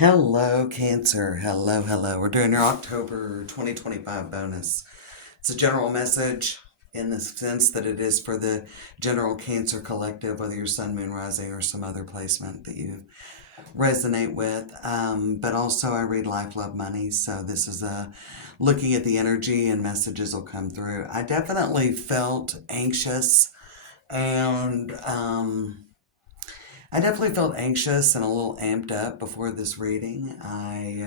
Hello, Cancer. Hello, hello. We're doing your October 2025 bonus. It's a general message in the sense that it is for the general Cancer collective, whether you're Sun, Moon, Rising, or some other placement that you resonate with. But also, I read Life, Love, Money. So this is a looking at the energy and messages will come through. I definitely felt anxious and I definitely felt anxious and a little amped up before this reading. I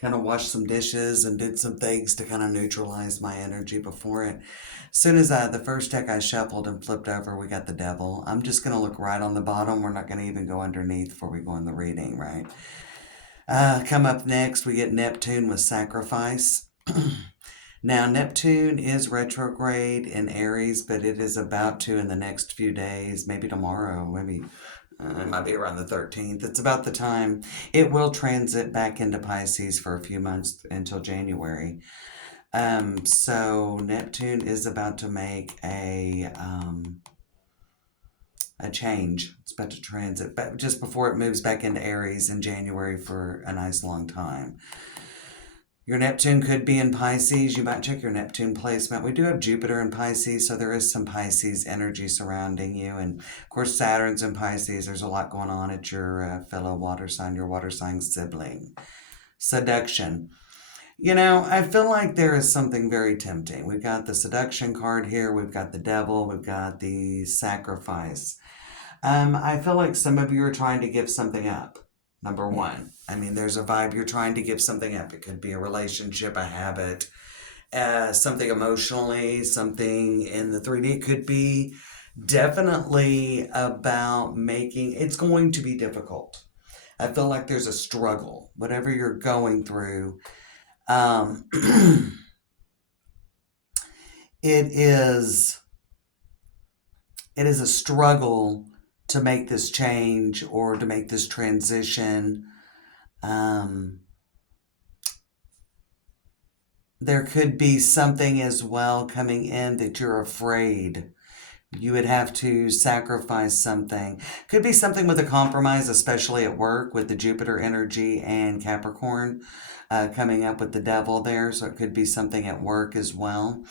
kind of washed some dishes and did some things to kind of neutralize my energy before it. As soon as the first deck I shuffled and flipped over, we got the devil. I'm just going to look right on the bottom. We're not going to even go underneath before we go in the reading, right? Come up next, we get Neptune with sacrifice. Now, Neptune is retrograde in Aries, but it is about to in the next few days, maybe tomorrow, maybe it might be around the 13th. It's about the time it will transit back into Pisces for a few months until January. So Neptune is about to make a change. It's about to transit, but just before it moves back into Aries in January for a nice long time. Your Neptune could be in Pisces. You might check your Neptune placement. We do have Jupiter in Pisces, so there is some Pisces energy surrounding you. And of course, Saturn's in Pisces. There's a lot going on at your fellow water sign, your water sign sibling. Seduction. I feel like there is something very tempting. We've got the seduction card here. We've got the devil. We've got the sacrifice. I feel like some of you are trying to give something up. Number one, there's a vibe you're trying to give something up. It could be a relationship, a habit, something emotionally, something in the 3D. It could be definitely about it's going to be difficult. I feel like there's a struggle, whatever you're going through. It is a struggle to make this change or to make this transition. There could be something as well coming in that you're afraid. You would have to sacrifice something. Could be something with a compromise, especially at work with the Jupiter energy and Capricorn coming up with the devil there. So it could be something at work as well.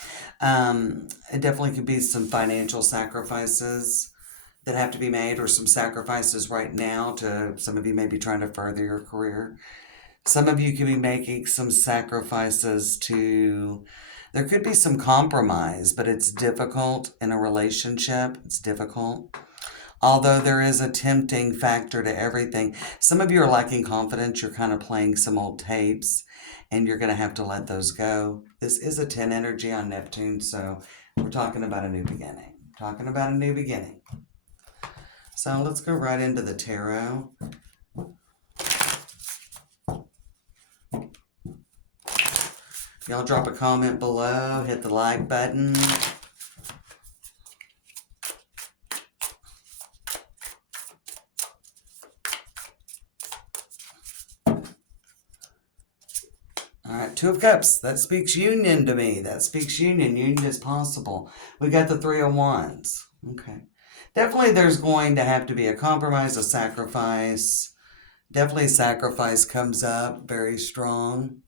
It definitely could be some financial sacrifices that have to be made, or some sacrifices right now. To some of you may be trying to further your career. Some of you could be making some sacrifices there could be some compromise, but it's difficult in a relationship. It's difficult. Although there is a tempting factor to everything. Some of you are lacking confidence. You're kind of playing some old tapes and you're going to have to let those go. This is a 10 energy on Neptune, so we're talking about a new beginning. Talking about a new beginning. So let's go right into the tarot. Y'all drop a comment below, hit the like button. All right, Two of Cups. That speaks union to me. That speaks union. Union is possible. We got the Three of Wands. Okay. Definitely there's going to have to be a compromise, a sacrifice. Definitely sacrifice comes up very strong.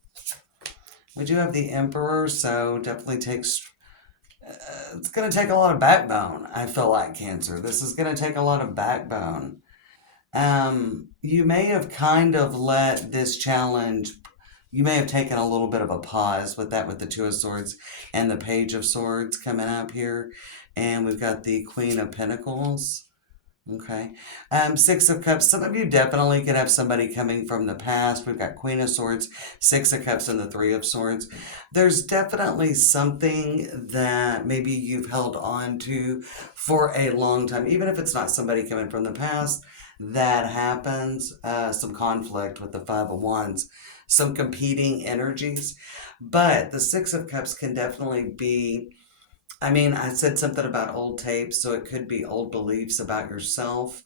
We do have the Emperor, so definitely takes... it's going to take a lot of backbone, I feel like, Cancer. This is going to take a lot of backbone. You may have kind of let this challenge... You may have taken a little bit of a pause with that, with the Two of Swords and the Page of Swords coming up here. And we've got the Queen of Pentacles. Okay. Six of Cups. Some of you definitely could have somebody coming from the past. We've got Queen of Swords, Six of Cups, and the Three of Swords. There's definitely something that maybe you've held on to for a long time. Even if it's not somebody coming from the past, that happens. Some conflict with the Five of Wands. Some competing energies. But the Six of Cups can definitely be... I said something about old tapes, so it could be old beliefs about yourself.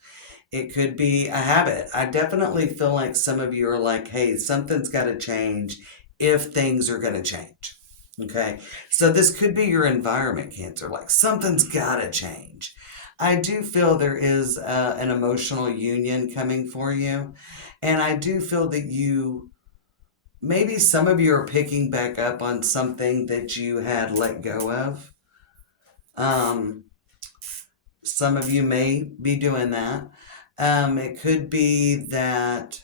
It could be a habit. I definitely feel like some of you are like, hey, something's got to change if things are going to change. Okay? So this could be your environment, Cancer. Like, something's got to change. I do feel there is an emotional union coming for you. And I do feel that maybe some of you are picking back up on something that you had let go of. Um, some of you may be doing that. It could be that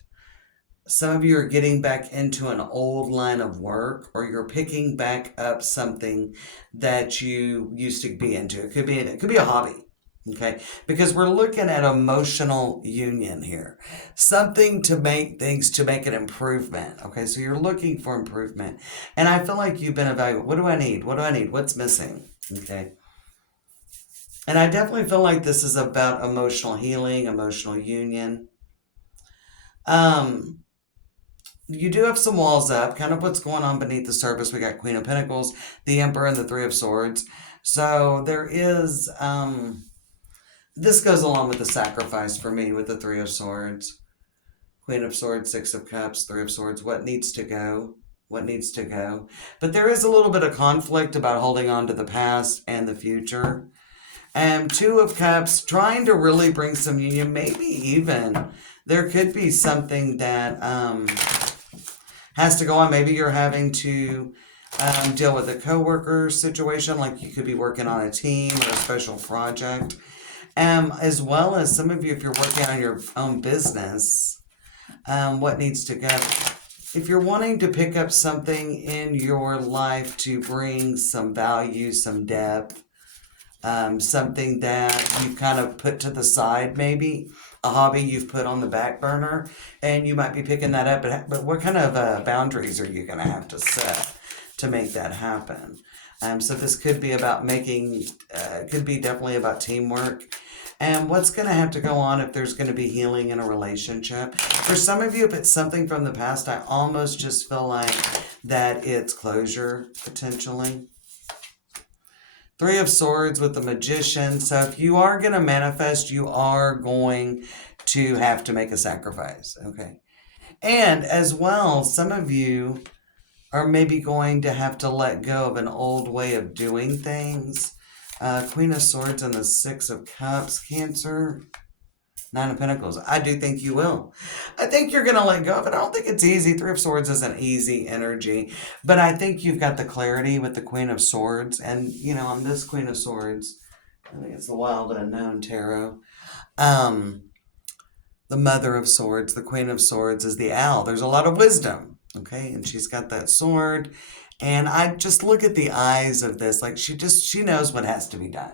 some of you are getting back into an old line of work, or you're picking back up something that you used to be into. It could be a hobby. Okay, because we're looking at emotional union here. Something to make an improvement. Okay, so you're looking for improvement. And I feel like you've been evaluating, what do I need? What do I need? What's missing? Okay. And I definitely feel like this is about emotional healing, emotional union. Um, you do have some walls up, kind of what's going on beneath the surface. We got Queen of Pentacles, the Emperor, and the Three of Swords. So there is, this goes along with the sacrifice for me with the Three of Swords. Queen of Swords, Six of Cups, Three of Swords. What needs to go? What needs to go? But there is a little bit of conflict about holding on to the past and the future. And Two of Cups, trying to really bring some union. Maybe even there could be something that has to go on. Maybe you're having to deal with a coworker situation, like you could be working on a team or a special project. As well as some of you, if you're working on your own business, what needs to go? If you're wanting to pick up something in your life to bring some value, some depth, something that you've kind of put to the side, maybe a hobby you've put on the back burner, and you might be picking that up. But what kind of boundaries are you going to have to set to make that happen? So this could be about could be definitely about teamwork. And what's going to have to go on if there's going to be healing in a relationship. For some of you, if it's something from the past, I almost just feel like that it's closure, potentially. Three of Swords with the Magician. So if you are going to manifest, you are going to have to make a sacrifice. Okay. And as well, some of you are maybe going to have to let go of an old way of doing things. Queen of Swords and the Six of Cups, Cancer. Nine of Pentacles. I do think you will. I think you're going to let go of it. I don't think it's easy. Three of Swords is an easy energy. But I think you've got the clarity with the Queen of Swords. And, on this Queen of Swords, I think it's the Wild Unknown Tarot. The Mother of Swords, the Queen of Swords is the owl. There's a lot of wisdom. Okay. And she's got that sword. And I just look at the eyes of this. Like she knows what has to be done.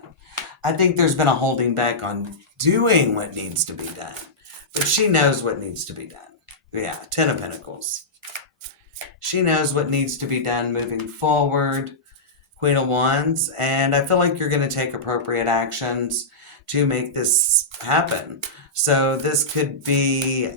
I think there's been a holding back on doing what needs to be done. But she knows what needs to be done. Yeah, Ten of Pentacles. She knows what needs to be done moving forward. Queen of Wands. And I feel like you're going to take appropriate actions to make this happen. So this could be...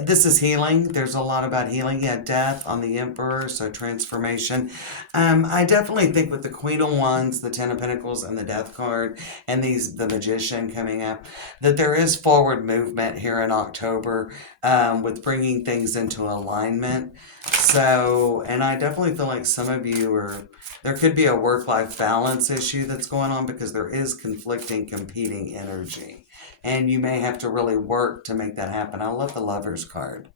this is healing. There's a lot about healing. Yeah, death on the Emperor, so transformation. I definitely think with the Queen of Wands, the Ten of Pentacles, and the Death card, and the Magician coming up, that there is forward movement here in October with bringing things into alignment. So, and I definitely feel like some of you there could be a work-life balance issue that's going on because there is conflicting, competing energy. And you may have to really work to make that happen. I love the Lovers card.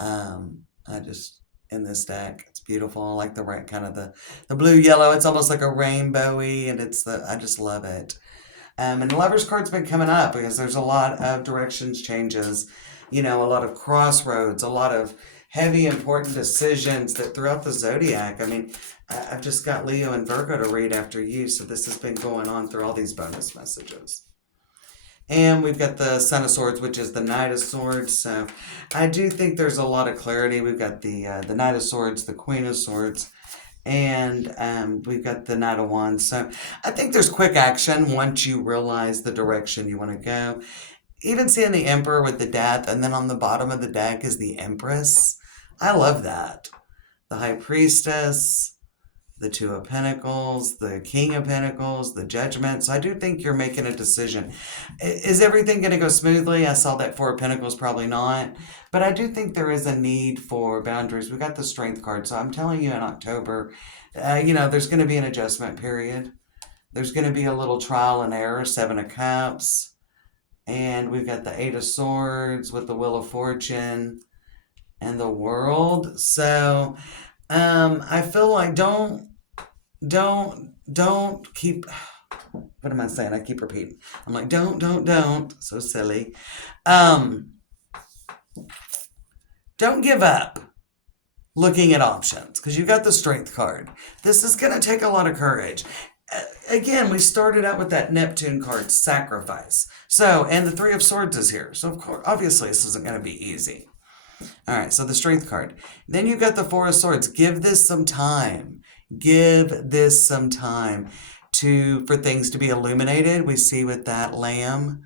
In this deck, it's beautiful. I like the right kind of the blue yellow. It's almost like a rainbowy, and I just love it. And the Lovers card's been coming up because there's a lot of directions changes, a lot of crossroads, a lot of heavy, important decisions that throughout the zodiac. I mean, I've just got Leo and Virgo to read after you, so this has been going on through all these bonus messages. And we've got the Son of Swords, which is the Knight of Swords. So I do think there's a lot of clarity. We've got the Knight of Swords, the Queen of Swords, and we've got the Knight of Wands. So I think there's quick action once you realize the direction you want to go. Even seeing the Emperor with the Death, and then on the bottom of the deck is the Empress. I love that. The High Priestess, the Two of Pentacles, the King of Pentacles, the Judgment. So I do think you're making a decision. Is everything going to go smoothly? I saw that Four of Pentacles, probably not. But I do think there is a need for boundaries. We got the Strength card. So I'm telling you in October, there's going to be an adjustment period. There's going to be a little trial and error. Seven of Cups. And we've got the Eight of Swords with the Wheel of Fortune and the World. So I feel like don't keep, what am I saying? I keep repeating. I'm like, don't. So silly. Don't give up looking at options because you got the Strength card. This is going to take a lot of courage. Again, we started out with that Neptune card, sacrifice. So, and the Three of Swords is here. So, of course, obviously, this isn't going to be easy. All right, so the Strength card. Then you've got the Four of Swords. Give this some time. Give this some time for things to be illuminated. We see with that lamb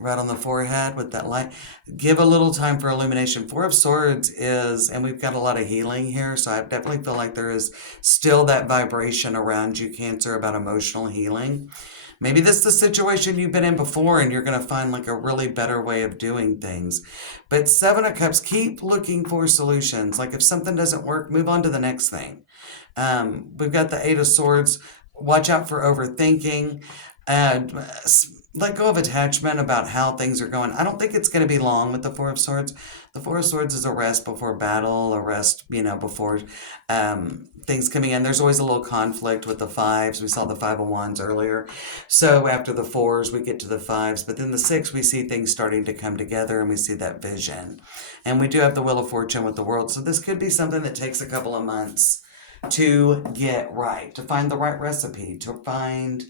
right on the forehead with that light. Give a little time for illumination. Four of Swords is, and we've got a lot of healing here, so I definitely feel like there is still that vibration around you, Cancer, about emotional healing. Maybe this is the situation you've been in before and you're going to find like a really better way of doing things. But Seven of Cups, keep looking for solutions. Like if something doesn't work, move on to the next thing. We've got the Eight of Swords. Watch out for overthinking. Let go of attachment about how things are going. I don't think it's going to be long with the Four of Swords. The Four of Swords is a rest before battle, a rest, before things coming in. There's always a little conflict with the fives. We saw the Five of Wands earlier. So after the fours, we get to the fives. But then the six, we see things starting to come together and we see that vision. And we do have the Wheel of Fortune with the World. So this could be something that takes a couple of months to get right, to find the right recipe, to find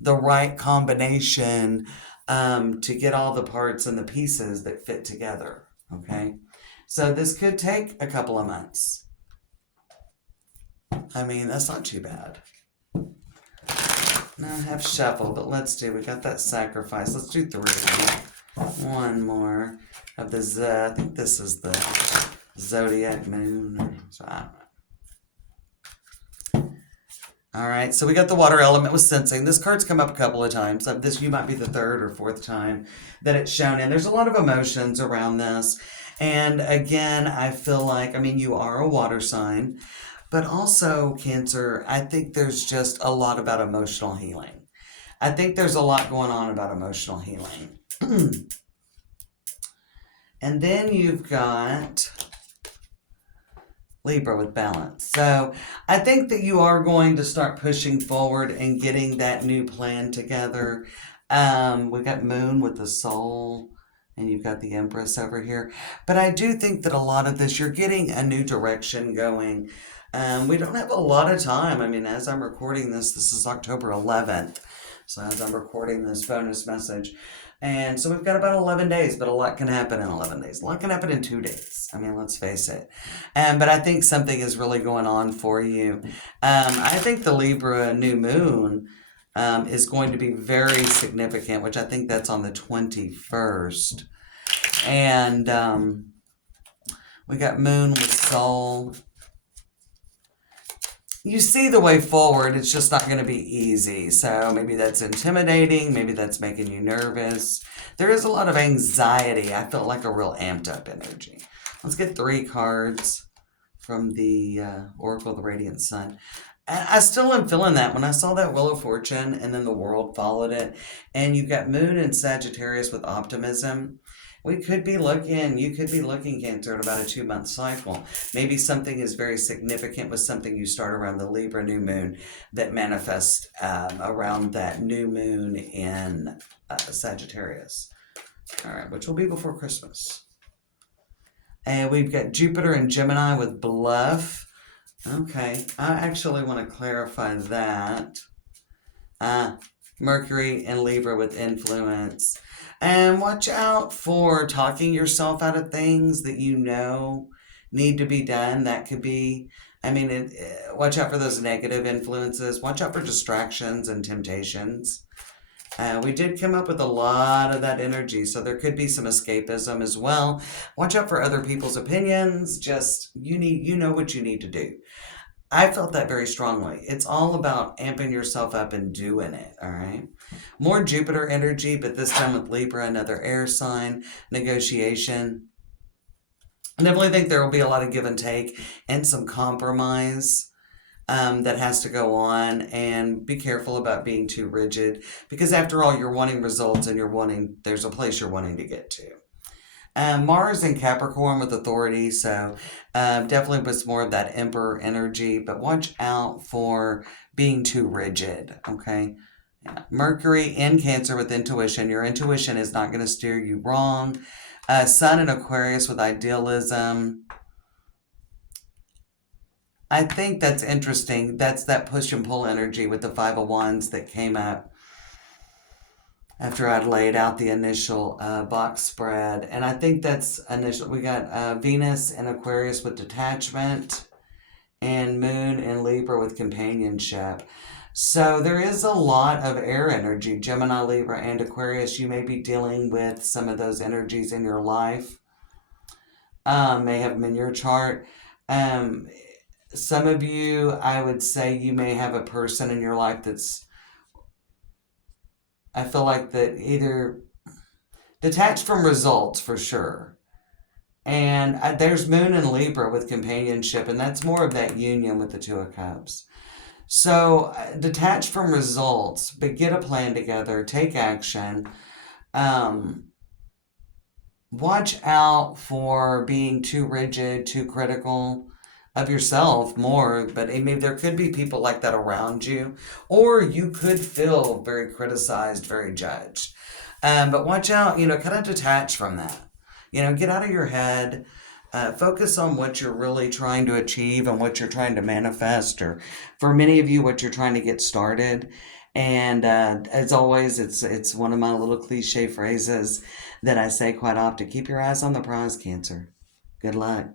the right combination, to get all the parts and the pieces that fit together. Okay, so this could take a couple of months. I mean, that's not too bad. Now I have shuffle, but we got that sacrifice. Let's do 3. One more of the I think this is the zodiac moon. So I don't know. All right, so we got the water element with sensing. This card's come up a couple of times. You might be the 3rd or 4th time that it's shown in. There's a lot of emotions around this. And again, I feel like, you are a water sign, but also Cancer, I think there's just a lot about emotional healing. I think there's a lot going on about emotional healing. And then you've got Libra with balance. So I think that you are going to start pushing forward and getting that new plan together. We've got Moon with the Soul, and you've got the Empress over here. But I do think that a lot of this, you're getting a new direction going. We don't have a lot of time. As I'm recording this is October 11th. So as I'm recording this bonus message, and so we've got about 11 days, but a lot can happen in 11 days. A lot can happen in 2 days. Let's face it. But I think something is really going on for you. I think the Libra new moon is going to be very significant, which I think that's on the 21st. And we got Moon with Soul. You see the way forward, it's just not going to be easy. So maybe that's intimidating. Maybe that's making you nervous. There is a lot of anxiety. I felt like a real amped up energy. Let's get 3 cards from the Oracle of the Radiant Sun. I still am feeling that. When I saw that Wheel of Fortune and then the World followed it, and you've got Moon and Sagittarius with optimism, you could be looking, Cancer, at about a 2-month cycle. Maybe something is very significant with something you start around the Libra new moon that manifests around that new moon in Sagittarius. All right, which will be before Christmas. And we've got Jupiter and Gemini with Bluff. Okay, I actually want to clarify that. Mercury and Libra with Influence. And watch out for talking yourself out of things that you know need to be done. That could be, watch out for those negative influences. Watch out for distractions and temptations. We did come up with a lot of that energy, so there could be some escapism as well. Watch out for other people's opinions. Just, you know what you need to do. I felt that very strongly. It's all about amping yourself up and doing it, all right? More Jupiter energy, but this time with Libra, another air sign, negotiation. I definitely think there will be a lot of give and take and some compromise. that has to go on, and be careful about being too rigid, because after all, you're wanting results, and there's a place you're wanting to get to. Mars in Capricorn with authority, so definitely was more of that emperor energy, but watch out for being too rigid, okay? Yeah. Mercury in Cancer with intuition. Your intuition is not going to steer you wrong. Sun in Aquarius with idealism. I think that's interesting. That's that push and pull energy with the Five of Wands that came up after I'd laid out the initial box spread. And I think that's initial. We got Venus in Aquarius with detachment, and Moon in Libra with companionship. So there is a lot of air energy, Gemini, Libra, and Aquarius. You may be dealing with some of those energies in your life. May have them in your chart. Some of you, I would say, you may have a person in your life that's, I feel like, that either detached from results for sure. And there's Moon in Libra with companionship, and that's more of that union with the Two of Cups. So detach from results, but get a plan together, take action. Watch out for being too rigid, too critical of yourself more, but maybe there could be people like that around you, or you could feel very criticized, very judged. But watch out, kind of detach from that. Get out of your head. Focus on what you're really trying to achieve and what you're trying to manifest, or for many of you, what you're trying to get started. And as always, it's one of my little cliche phrases that I say quite often: keep your eyes on the prize, Cancer. Good luck.